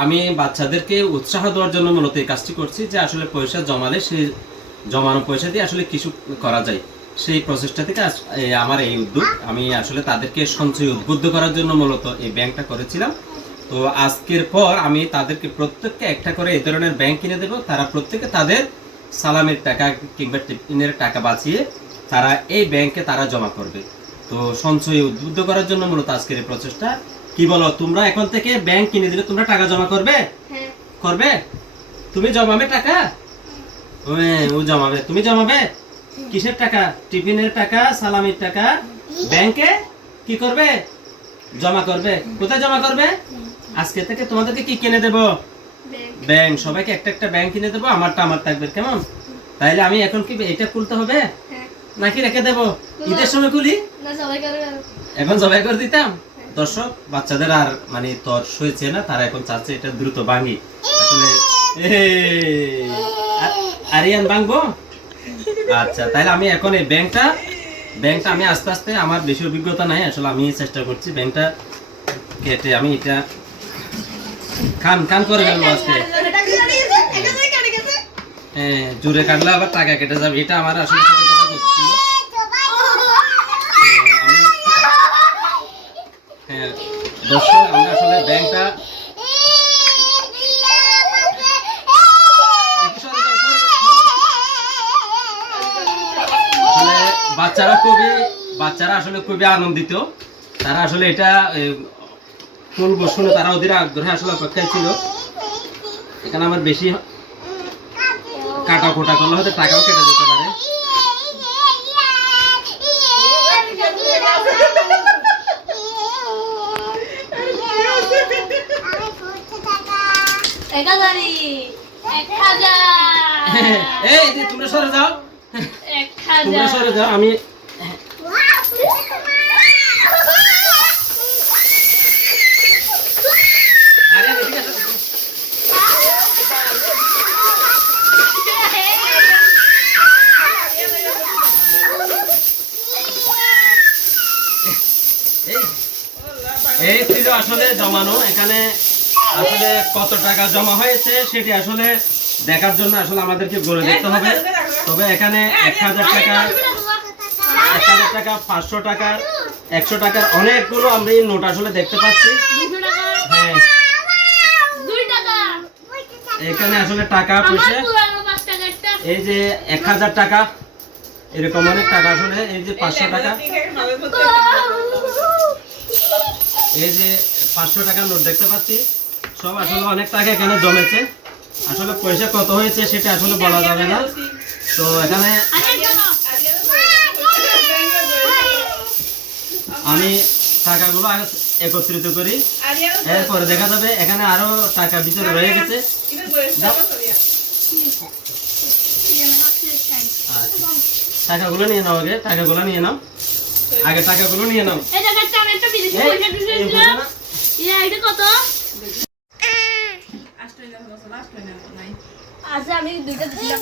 আমি বাচ্চাদেরকে উৎসাহ দেওয়ার জন্য মূলত এই কাজটি করছি যে আসলে পয়সা জমালে সেই জমানো পয়সা দিয়ে আসলে কিছু করা যায়। সেই প্রচেষ্টা থেকে আমার এই উদ্যোগ। আমি আসলে তাদেরকে সঞ্চয় উদ্বুদ্ধ করার জন্য মূলত এই ব্যাংকটা করেছিলাম। তো আজকের পর আমি তাদেরকে প্রত্যেককে একটা করে এই ধরনের ব্যাংক কিনে দেবো। তারা প্রত্যেকে তাদের সালামের টাকা কিংবা টিফিনের টাকা বাঁচিয়ে তারা এই ব্যাংকে তারা জমা করবে। তো সঞ্চয় উদ্বুদ্ধ করার জন্য মূলত আজকের এই প্রচেষ্টা। কি বলো তোমরা এখন থেকে ব্যাংক কিনে দিলে তোমরা টাকা জমা করবে? হ্যাঁ। করবে? তুমি জমাবে টাকা? ও ও জমাবে। তুমি জমাবে? কিসের টাকা? টিফিনের টাকা সালামির টাকা? ব্যাংকে? কি করবে? জমা করবে। কোথায় জমা করবে? আজকে থেকে তোমাদেরকে কি কিনে দেব? ব্যাংক। সবাইকে একটা একটা ব্যাংক কিনে দেবো আমারটা আমার থাকবে কেমন? তাইলে আমি এখন কি এটা খুলতে হবে? হ্যাঁ। নাকি রেখে দেবো? ঈদের সময় খুলি? এখন জবাই করে দিতাম? দর্শক বাচ্চাদের আর মানে তর সইছে না তারা এখন চাচ্ছে এটা দ্রুত ভাঙি। আসলে আরিয়ান ভাঙবো? আচ্ছা তাহলে আমি এখন এই ব্যাংকটা ব্যাংকটা আমি আস্তে আস্তে আমার বেশি অভিজ্ঞতা নাই আসলে আমি চেষ্টা করছি ব্যাংকটা কেটে আমি এটা খান খান করে ফেলব আজকে। হ্যাঁ জুড়ে কাটলে আবার টাকা কেটে যাবে এটা আমার আসলে বাচ্চারা খুবই বাচ্চারা আসলে খুবই আনন্দিত। তারা আসলে এটা ফুল শুনে তারা ওদের আগ্রহে আসলে অপেক্ষায় ছিল। এখানে আমার বেশি কাটা কোটা করলে হয়তো টাকাও কেটে যেতে পারে। এই যে তোমরা সরে যাও। এক তোমরা সরে যাও আমি এই ছিল আসলে জমানো। এখানে আসলে কত টাকা জমা হয়েছে সেটি আসলে দেখার জন্য আসলে আমাদেরকে গড়ে দেখতে হবে। তবে এখানে এক হাজার টাকা, এক হাজার টাকা, পাঁচশো টাকা, একশো টাকার অনেকগুলো আমরা এই নোট আসলে দেখতে পাচ্ছি। হ্যাঁ। এখানে আসলে টাকা পয়সা। এই যে এক হাজার টাকা, এরকম অনেক টাকা আসলে, এই যে পাঁচশো টাকা। এই যে পাঁচশো টাকার নোট দেখতে পাচ্ছি। সব আসলে অনেক টাকা এখানে জমেছে। আসলে পয়সা কত হয়েছে সেটা আসলে বলা যাবে না। তো এখানে আমি টাকাগুলো আগে একত্রিত করি। এরপরে দেখা যাবে এখানে আরও টাকা ভিতরে রয়ে গেছে। আচ্ছা। টাকাগুলো নিয়ে নাও আগে, টাকাগুলো নিয়ে নাও। আগে টাকাগুলো নিয়ে নাও। একটা বিদেশি পয়সা না? ইয়া এটা কত? আজ আমি দুইটা দিছিলাম